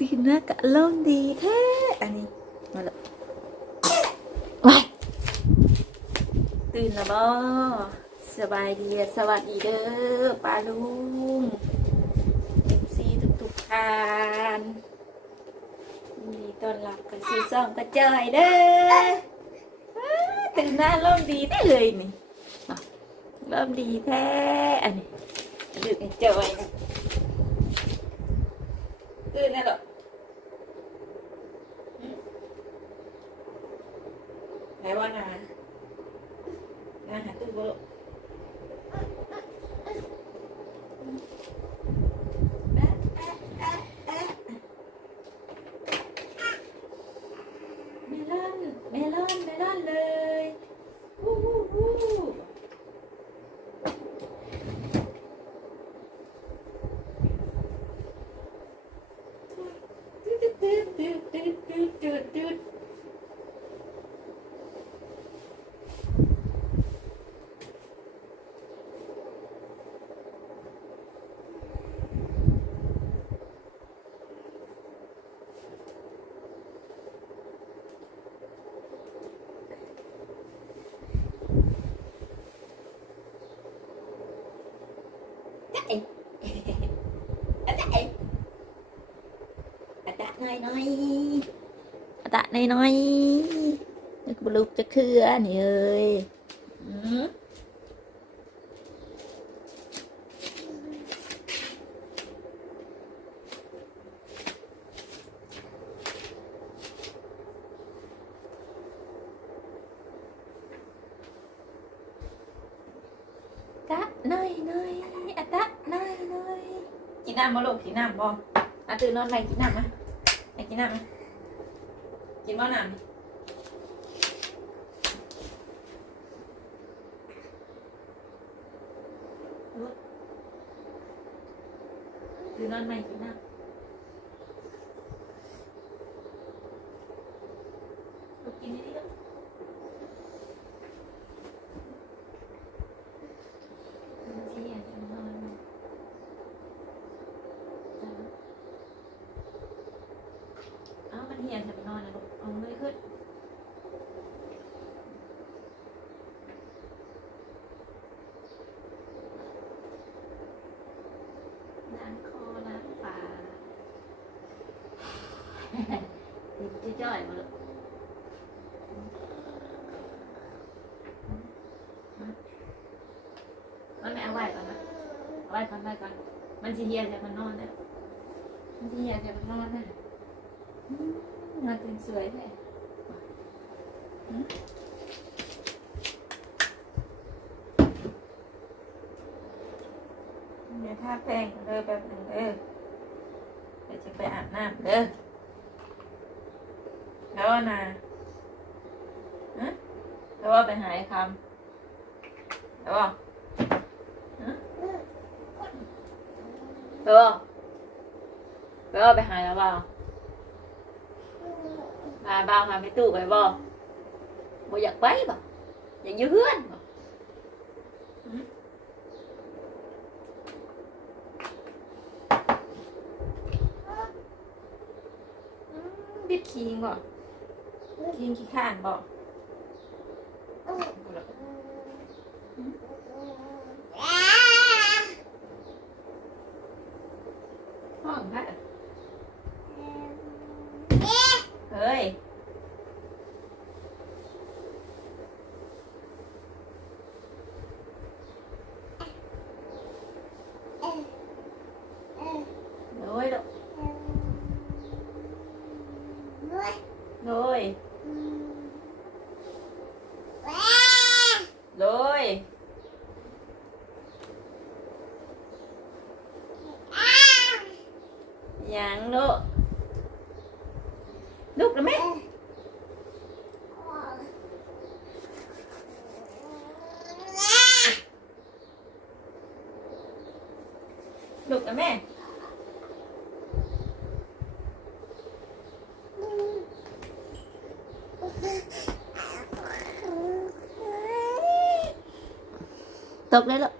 ตื่นมากะลมณ์ดีแท้อันนี้มาและว้ายตื่นแล้วบ่สบายดีสวัสดีเด้อป้าลุงเอฟซีทุกท่านยินดีต้อนรับกับซีซ่องกระจอยเด้อตื่นมาลมณ์ดีได้เลยนี่อะลมดีแท้อันนี้ดึกกระจอยนะตื่นแล้วเหรอ ไหนว่านานาหาตู้บุเมลอน เมลอน เมลอนเลยวู้วู้วู้ตึ๊ดตึ๊ดตึ๊ดตึ๊ดตึ๊ดตึ๊ดตึ๊ด chạy à chạy อยน้อยตะน้อยน้อยนึกบลูกจะเคลื่อนเอ้ยตะน้อยน้อยอตะน้อยน้อยกินน้ำบ่ลูกกินน้ำบ่อะตื่นนอนไหปกินน้ำไหม กินน้ำไหมกินบ้าน้ำดูนอนไหมกินน้ำ chín đi đó. Chị à, chị non. เอ้ามันเหี่ยนแต่มันนอนนะลูกเอามือขึ้นล้างคอล้างปาก ติดจ้อยๆมาลูกมันไม่เอาไว้ก่อนนะเอาไว้ก่อนไว้ก่อน มันจะเหี่ยนแต่มันนอนนะมันจะเหี่ยนแต่มันนอนนะงานเป็นสวยแท้เดี๋ยวทาแป้งเด้อแป๊บหนึ่งเด้อเดี๋ยวจะไปอาบน้ำเด้อแล้วนะฮะแล้วว่าไปหายคำแล้วว่ะแล้วว่าแล้วว่าไปหายแล้วเปล่ามาบ้าวหาไปตู้ไปบ่บ่อยากไปบ่อยากยู่เฮือนบ่บิดคิงบ่คิงขี้ข้านบ่ห้องค่ะเฮ้ย โดยลูกโดยโดยหยังลูกลูกนะแม่ลูก นะแม่ ตกเลยลูก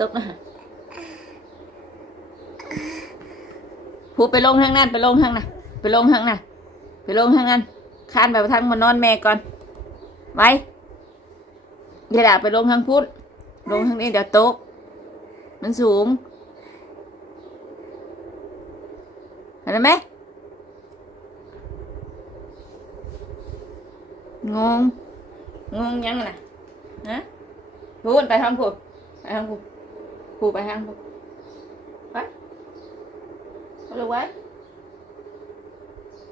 ตกนะฮะพูไปลงทางนั้น ไปลงทางน่ะ ไปลงทางน่ะ ไปลงทางนั้นคานไปทางมานอนแม่ก่อน ไว้เดี๋ยวไปลงทางพุทธลงทางนี้เดี๋ยวตก มันสูง เห็นไหมงง งงยังน่ะฮะพูดไปทางพูดไปทางพูดพูดไปทางพูดไปเอาลงไว้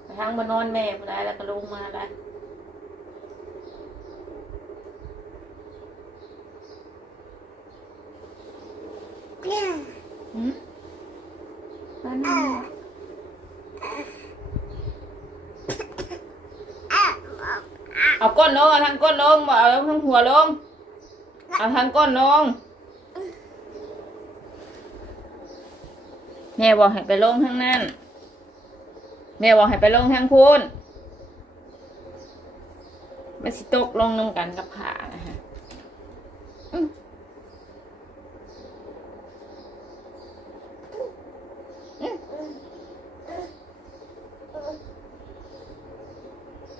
ไปทางมานอนแม่พอได้แล้วก็ลงมาได้หืมมานั่งเอาก้น ลงเอาทางก้นลงบ่เอาทางหัวลงเอาทางก้นลงแม่บอกให้ไปลงทางนั้นแม่บอกให้ไปลงทางพูนมันสิตกลงลงกันกับผานะฮะอืม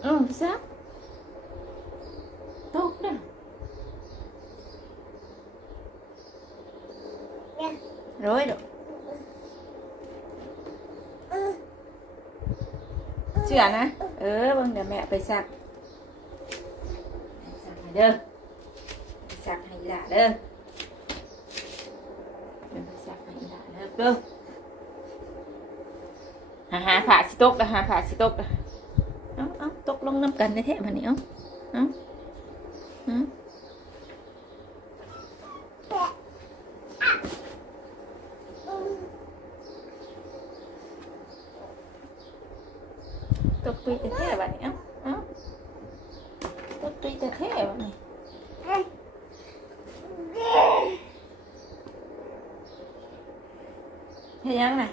อืมซักตกนะร้อยดอกเชื่อนะ เออ เบิ่งเดี๋ยวแม่ไปซักไปซักให้เด้อไปซักให้อีหล่าเด้อเดี๋ยวไปซักให้อีหล่าเด้อเด้อหาหาผ่าสิตกนะหาผ่าสิตกนะเอาเอาตกลงน้ำกันได้แท้มันนี่เอาเอาเอาตกตุยแต่แท้บัดนี้เอาเอาตกตุยแต่แท้บัดนี้เฮ็ดยังน่ะ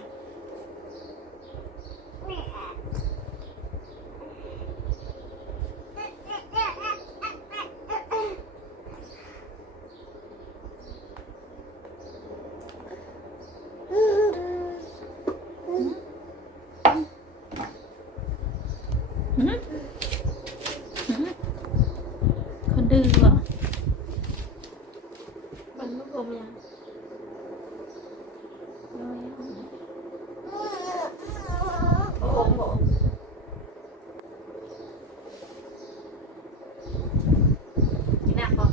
หืมหืมคนดื้อวะ มันไม่ผมยัง โอ้โหกินน้ำก่อน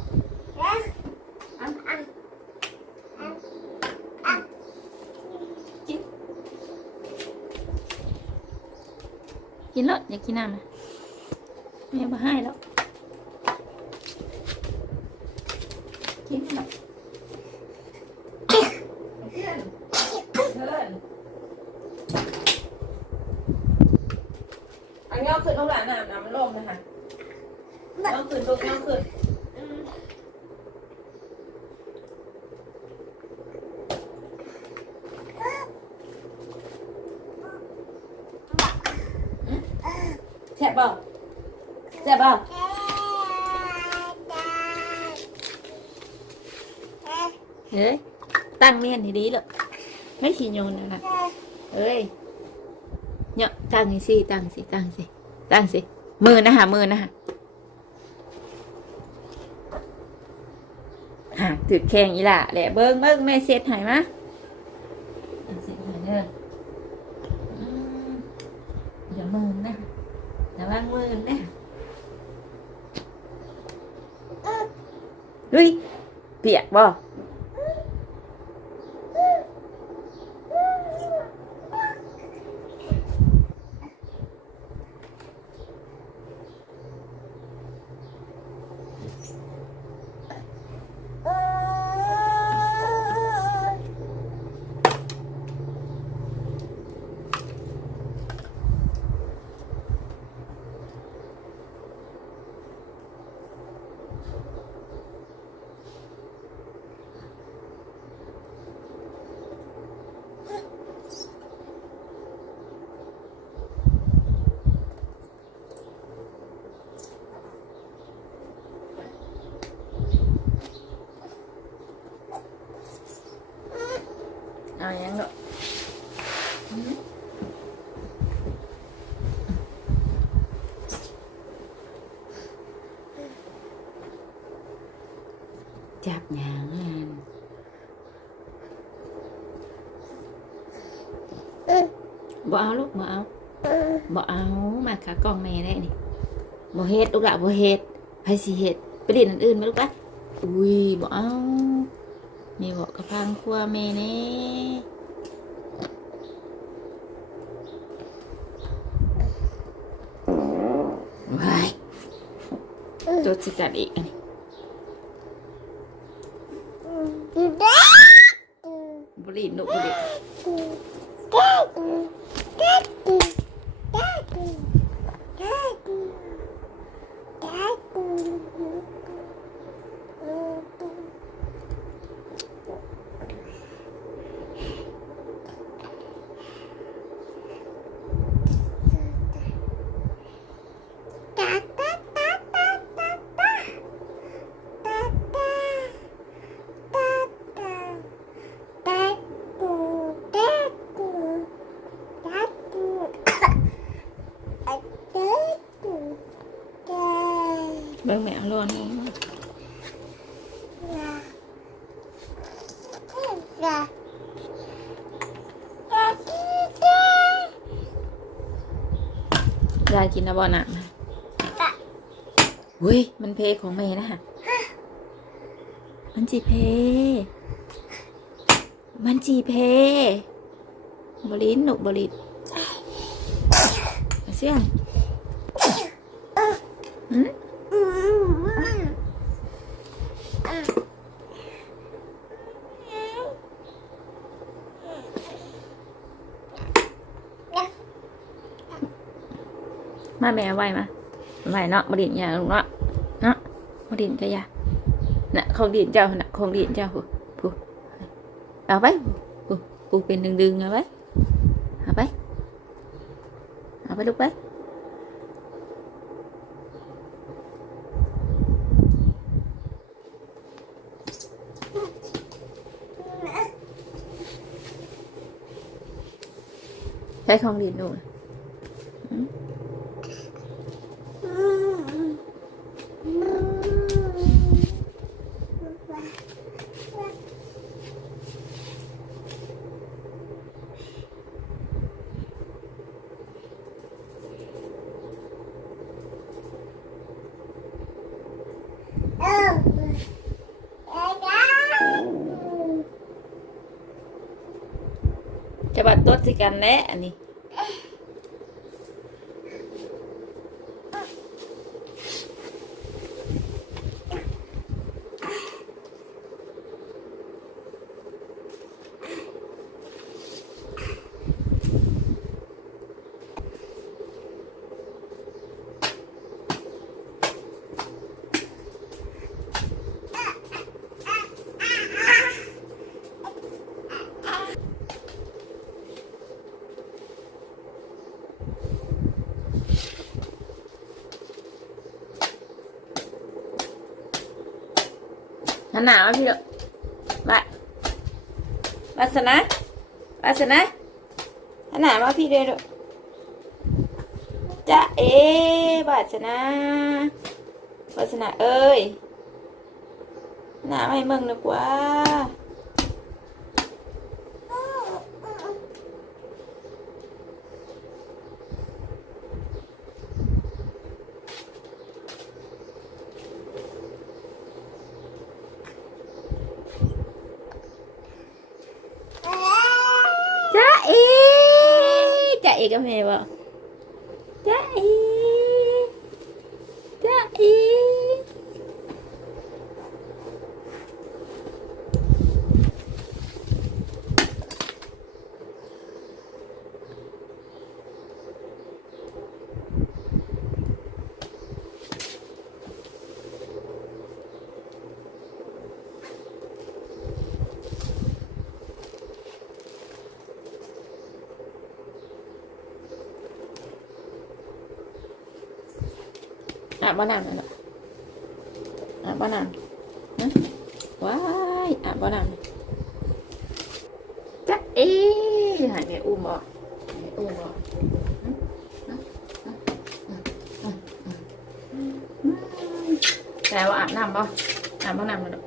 กิน กินแล้วอยากกินน้ำนะแม่มาให้แล้ว กินแล้วเพื่อนเพื่อนอันนี้เอาขึ้นต้องหลานน้ำน้ำมันลมนะคะเอาขึ้นตรงนี้เอาขึ้นแซ่บเปล่าแซ่บเปล่าเฮ้ย ตั้งเมียนดีๆเลยไม่ขี้โยนนะเอ้ยเนี่ยตั้งสิตั้งสิตั้งสิตั้งสิมือนะฮะมือนะฮะฮะถือแข่งอีหล่ะแหละเบิ้งเบิ้งแม่เซ็ตหายมะเซ็ตหายเด้ออย่ามือนะอย่าวางมือนะเฮ้ยเปียกบ่ ยังดอกจับยางงานบ่เอาลูกบ่เอาบ่เอามาค่ะกองแม่ได้นี่บ่เฮ็ดลูกละบ่เฮ็ดไผสิเฮ็ดไปเรีนอันอื่นมาลูกปะอุ้ยบ่เอา แม่บอกกับพังครัวแม่แน่ว้ายจดสิกัดอีกอันนี้บ่รีบลูกบ่รีบ เบิ่งแม่เอาร้อนลงมาอยา กกินนะบ่น่ะเฮ้ย มันเพของแม่นะฮะมันจีเพ มันจีเพบรินหนุบรินเอาเสียงหืม มาแม่ไหวมาไหวเนาะบรินย่าลูกเนาะเนาะบรินก็ยาน่ะของดินเจ้าน่ะของดินเจ้าผู้ผู้เอาไปผู้ผู้เป็นดึงๆเอาไปเอาไปเอาไปลูกไปใช้ของดินดู จะบัดต้นสิกันแน่อันนี้ หันหนาวพี่เด้อไปวาสนาวาสนาหันหนาวมาพี่เด้อเด้อจ้าเอ๋วาสนาวาสนาเอ้ยหนาไม่เมืองดีกว่าเอ๋จ้าเอ๋กับแม่บ่ จ้าเอ๋จ้าเอ๋อาบบ้านำนั่นแหละอาบบ้านำนะว้ายอาบบ้านำจ๊ะเอ๊ะหายแม่อุ้มบ่แม่อุ้มบ่แต่ว่าอาบน้ำบ่อาบบ้านำนั่นแหละ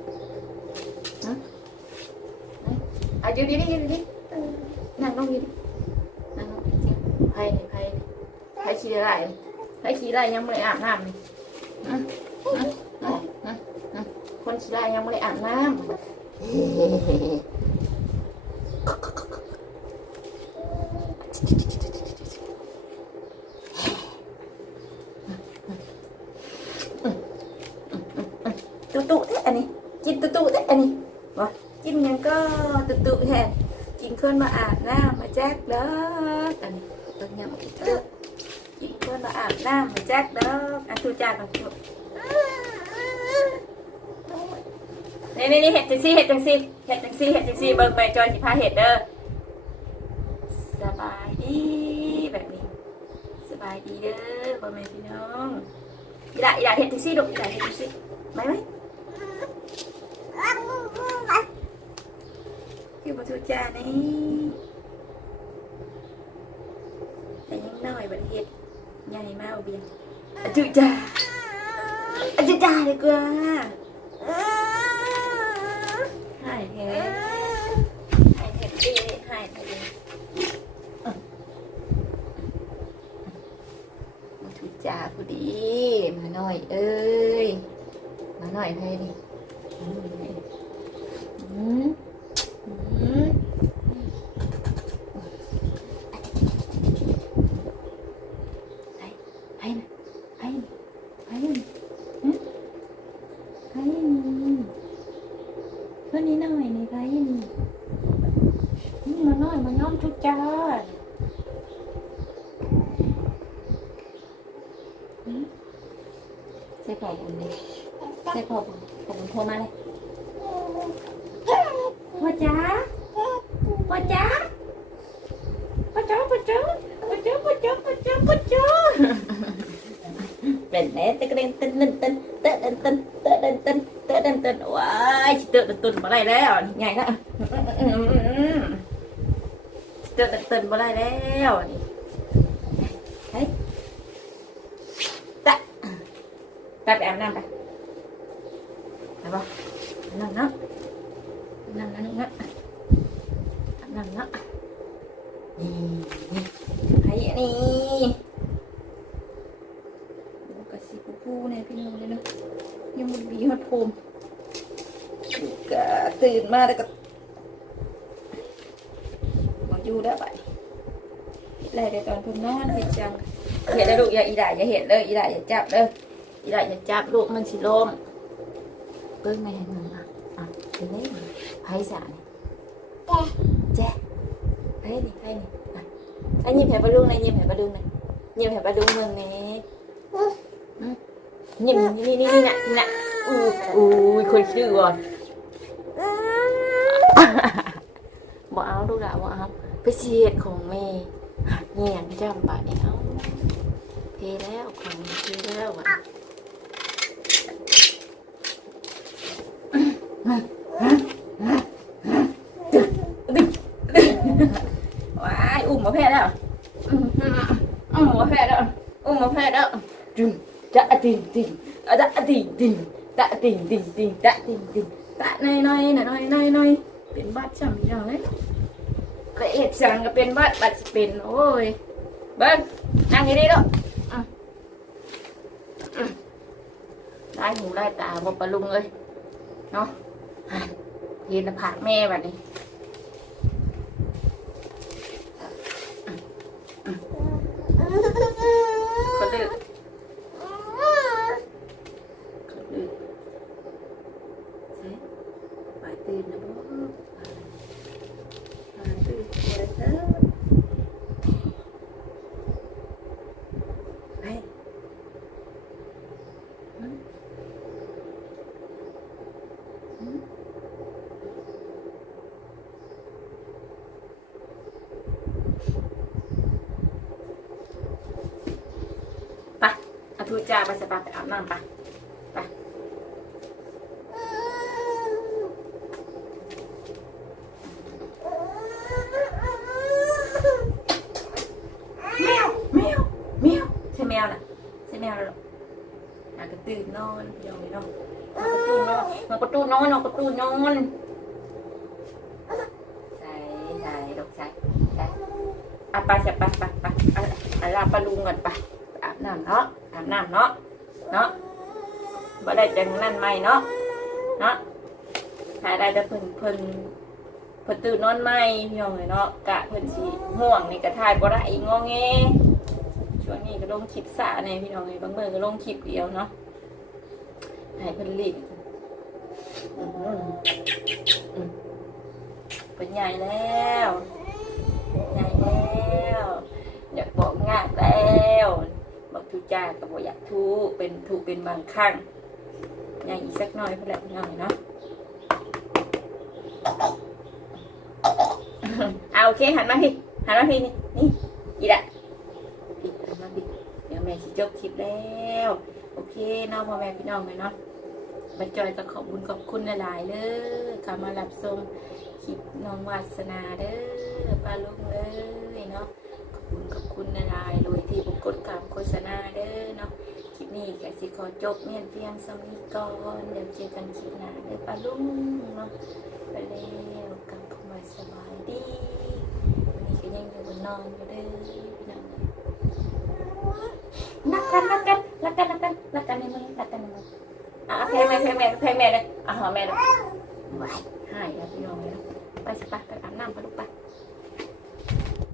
อยู่ดีๆอยู่ดีๆเออนั่งลงอยู่ดินั่งลงจริงไผ่นี่ไผ่นี่ไผ่ขี้ไรไผ่ขี้ไรยังไม่ได้อาบน้ำ คนขี้ไรยังไม่ได้อาบน้ำตุตุแท้อันนี้กินตุตุแท้อันนี้วะกินหยังก็ตุตุแท้กินคนมาอาบน้ำมาแจ๊กเด้ออันนี้ต้องยังอีกเด้อกินคนมาอาบน้ำมาแจ๊กเด้อ อันทุจานของทุนี่นี่นี่เห็ดจังซี่เห็ดจังซี่เห็ดจังซี่เห็ดจังซี่เบิ่งใบจอยสิพาเห็ดเด้อสบายดีแบบนี้ สบายดีเด้อพ่อแม่พี่น้องอีหล่าอีหล่าเห็ดจังซี่ลูกอีหล่าเห็ดจังซี่ไหมไหมอยู่ประตูจานี่แต่ยังน้อยประเทศใหญ่มากเบียง อาจุจาอาจุจาดีกว่าหายแท้หายแท้ดีหายแท้ดีมาทุจาพอดี มาหน่อยเอ้ย มาหน่อยให้ดิอืม อืมไปไปนะไปนะไปนะหึไปนี่วันนี้หน่อยนี่ไปนี่นี่มาหน่อยมาย้อมทุกจานหึใส่ขอบคุณดิ ใส่ขอบคุณขอบคุณโทรมาเลยพ่อจ๋าพ่อจ๋าพ่อจ๋าพ่อจ๋าพ่อจ๋าพ่อจ๋าพ่อจ๋าพ่อจ๋าเป็นแน่ตะกระเด็นตึนตึนตึนเตะเดินตึนเตะเดินตึนเตะเดินตึนว้ายเตะเดินตึนมาได้แล้วใหญ่ละเตะเดินตึนมาได้แล้วนี่เฮ้ยตะไปไปอาบน้ำไปไปบ่นั่งเนาะ นั่งนั่งนั่นั่นั่นี่นี่ไอ้นี่กระสิบปูเนี่ยพี่น้องเลยเนาะยังมันบีฮอดโฮมกะตื่นมาแล้วก็มาอยู่ได้ไปอะไรเดี๋ยวตอนเพิ่นอนเห็นจังเห็นแล้วลูกอย่าอีด่าอย่าเห็นเลยอีด่าอย่าจับเลยอีด่าอย่าจับลูกมันสิล้มเบิ้งในหนึ่งอะ อะเป็นไง ไพ่สารเจ๊ไพ่นี่ไพ่นี่อะไอ้ยิ้มแผ่ปลาดุงเลยยิ้มแผ่ปลาดุงเลยยิ้มแผ่ปลาดุงเมืองนี้ยิ้มนี่นี่นี่นี่น่ะนี่น่ะอู้อู้คนชื่อก่อนบ่เอาลูกหลานบ่เอาไปเสียดของแม่เงียบจำปะนี่เอาเทแล้วของเทแล้วอะ ว้ายอุ้มมาแพ้แล้วอุ้มมาแพ้แล้วอุ้มมาแพ้แล้วจึงจะติงติงอะจะติงติงตะติงติง ติงตะติงติงตะน้อยน้อยน้อยน้อยน้อยเป็นบัดช่ำอย่างเลยก็เอ็ดสั่งก็เป็นบัดบัดสิเป็นโอ้ยเบิ้งนั่งอยู่นี่แล้วได้หูได้ตาบ่ปะลุงเลยเนาะยืนผากแม่แบบนี้คนดื้อคนดื้อเซ่ไปตื่นนะบ่ไปตื่นเดี๋ยวเด้อไปหืมหืมไปเอา ทูจ้าไปสปาไปอาบน้ำไปไปแมวแมวแมวใช่แมวน่ะใช่แมวแล้วหรออยากจะตื่นนอนเดี๋ยวนี้เนาะนอนกระตูนนอนนอนกระตูนนอนนอนกระตูนนอนสา อะไปจะไปไปไปอะอะลาปลาลุงก่อนไปอาบน้ำเนาะอาบน้ำเนาะเนาะ บ่ได้จังนั่นไหมเนาะเนาะหายได้แต่เพิ่นเพิ่นเพิ่นตื่นนอนไหมพี่น้องเลยเนาะกะเพิ่นสิห่วงในี่กะทายบ่ได้อีกงอแงช่วงนี้ก็ลงคลิปสะในพี่น้องเลยบางเมื่อก็ลงคลิปเดียวเนาะให้เพิ่นหืออืมเป็นใหญ่แล้วใหญ่แล้วอยากบอกงากแล้วบอกทุจ้าก็บอกอยากทุเป็นถูกเป็นบางครั้ง ใหญ่อีกสักหน่อยเพื่อแหละหน่อยเนาะเอาโอเคหันมาพี่หันมาพี่นี่นี่อีละพี่หันมาพี่เดี๋ยวแม่สิจบคลิปแล้วโอเคเนาะพ่อแม่พี่น้องเลยเนาะบัจจอยก็ขอบคุณขอบคุณหลายๆเลยเข้ามารับชมคลิปน้องวาสนาเด้อป้าลุงเลยเนาะขอบคุณขอบคุณหลายๆโดยที่บุกกดกรรมโฆษณาเด้อเนาะ นี้ก็สิขอจบเมียนเพียงสมีก่อนเดี๋ยวเจอกันคลิปหน้าเด้อป้าลุงเนาะไปแล้วกลับเข้ามาสบายดีวันนี้ก็ยังอยู่บนนอนอยู่เด้อพี่น้องรักกันรักกันรักกันรักกันรักกันในมือรักกันในมืออะเพลงแม่เพลงแม่เพลงแม่เลยอะหอแม่เลยว้ายหายแล้วพี่น้องเลยไปสิไปไปอาบน้ำไปลูกไป